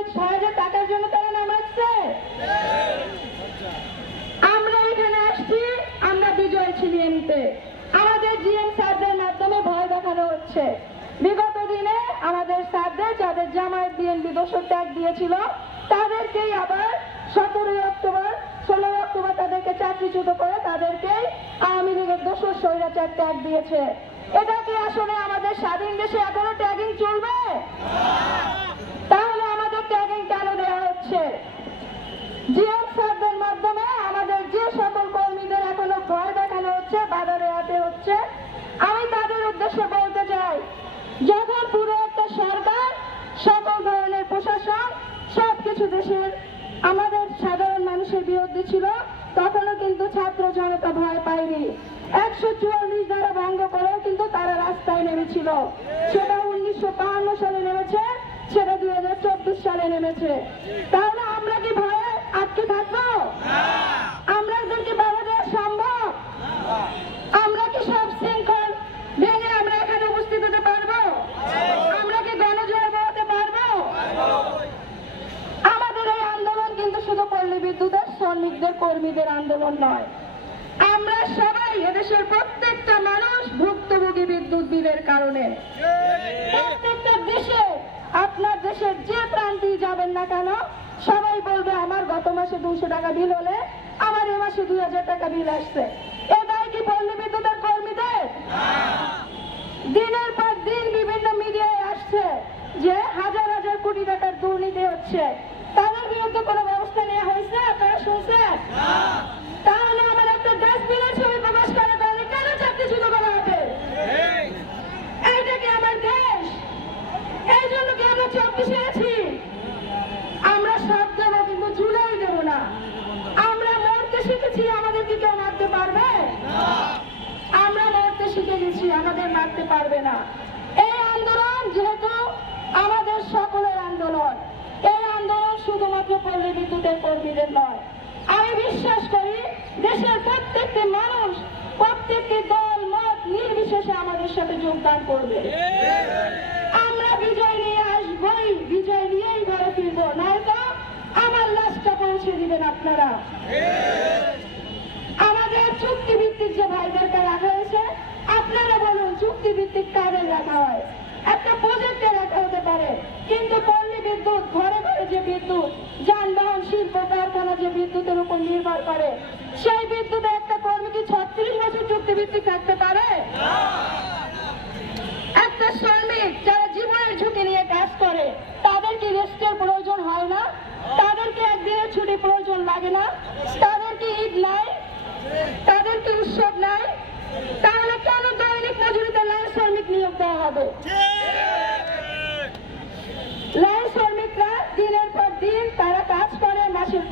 ওই ৬,০০০ টাকার জন্য তারা নামাচ্ছে? আমরা এখানে আসছি আমরা বিজয় ছিনিয়ে নিতে। আমাদের জিএম স্যারদের মাধ্যমে ভয় দেখানো হচ্ছে। বিগত দিনে আমাদের স্যারদের যাদের জামায়াত বিএনপি দোষর ট্যাগ দিয়েছিল তাদেরকেই আবার ১৭ অক্টোবর ১৬ অক্টোবর তাদেরকে চাকরিচ্যুত করে তাদেরকেই আওয়ামী লীগের দোষর স্বৈরাচার ট্যাগ দিয়েছে। এটা কি আসলে আমাদের স্বাধীন দেশে এখনো ট্যাগিং চলবে? তাহলে আমাদের ট্যাগিং কেন দেওয়া হচ্ছে? জিএম স্যারদের মাধ্যমে আমাদের যে সকল কর্মীদের এখনো ভয় দেখানো হচ্ছে, বাধা দেওয়াতে হচ্ছে, আমি তাদের উদ্দেশ্যে বলতে চাই, যখন পুরো একটা সরকার, সকল ধরনের প্রশাসন সবকিছু দেশের আমাদের সাধারণ মানুষের বিরুদ্ধে ছিল, তখনও কিন্তু ছাত্র জনতা ভয় পায়নি। ১৪৪ ধারা ভঙ্গ করেও কিন্তু তারা রাস্তায় নেমেছিল। সেটা ১৯৫২ সালে নেমেছে, সেটা ২০২৪ সালে নেমেছে। তাহলে আমরা কি ভয়ে আটকে থাকবো? আমরা এদেরকে বাধা দেওয়া সম্ভব? আমরা কি সব শৃঙ্খল ভেঙে আমরা এখানে উপস্থিত হতে পারবো? আমরা কি গণজোয়ার বাড়াতে পারবো? আমাদের এই আন্দোলন কিন্তু শুধু পল্লী বিদ্যুতের শ্রমিকদের কর্মীদের আন্দোলন নয়। আমরা সবাই এদেশের প্রত্যেকটা মানুষ ভুক্তভোগী বিদ্যুৎ বিলের কারণে। প্রত্যেকটা দেশে, আপনার দেশের যে প্রান্তেই যাবেন না কেন, সবাই বলবে আমার গত মাসে ২০০ টাকা বিল হলে আমার এ মাসে ২০০০ টাকা বিল আসছে। এটাই কি পল্লী বিদ্যুতের কর্মীদের? দিনের পর দিন বিভিন্ন মিডিয়ায় আসছে যে হাজার হাজার কোটি টাকার দুর্নীতি হচ্ছে। তাদের বিরুদ্ধে কোনো ব্যবস্থা নেওয়া হয়েছে? আপনারা শুনছেন? তাহলে আমার একটা ডাস্টবিনের ছবি প্রকাশ করে তাহলে কেন চাকরিচ্যুত করা হবে? এইটা কি আমার দেশ? এই জন্য কি আমরা ২৪-এ আছি? আমরা সব দেবো কিন্তু জুলাই দেব না। আমরা মরতে শিখেছি, আমাদের কি কেউ মারতে পারবে? আমরা মরতে শিখে গেছি, আমাদের মারতে পারবে না। এই আন্দোলন যেহেতু আমাদের সকলের আন্দোলন, এই আন্দোলন শুধুমাত্র পল্লী বিদ্যুতের কর্মীদের নয়। আমি বিশ্বাস করি দেশের প্রত্যেকটি মানুষ, প্রত্যেকটি দল মত নির্বিশেষে আমাদের সাথে যোগদান করবে। আমরা বিজয় নিয়ে আসবই, বিজয় নিয়েই ঘরে ফিরবো, নয়তো আমার লাশটা পৌঁছে দিবেন আপনারা। আমাদের চুক্তিভিত্তিক যে ভাইদেরকে রাখা হয়েছে, আপনারা বলুন চুক্তিভিত্তিক কাদের রাখা হয়? একটা প্রজেক্টে রাখা হতে পারে, কিন্তু পল্লী বিদ্যুৎ, ঘরে ঘরে যে বিদ্যুৎ, যানবাহন, শিল্প কারখানা যে বিদ্যুতের উপর নির্ভর করে, সেই বিদ্যুতে একটা কর্মী কি ৩৬ বছর চুক্তিভিত্তিক থাকতে পারে? একটা শ্রমিক যারা জীবনের ঝুঁকি নিয়ে কাজ করে, তাদের কি রেস্টের প্রয়োজন হয় না? তাদের কি একদিনের ছুটি প্রয়োজন লাগে না? তাদের কি ঈদ নাই? তাদের কি উৎসব নাই? তাহলে কেন দৈনিক মজুরিতে লাল শ্রমিক নিয়োগ দেওয়া হবে?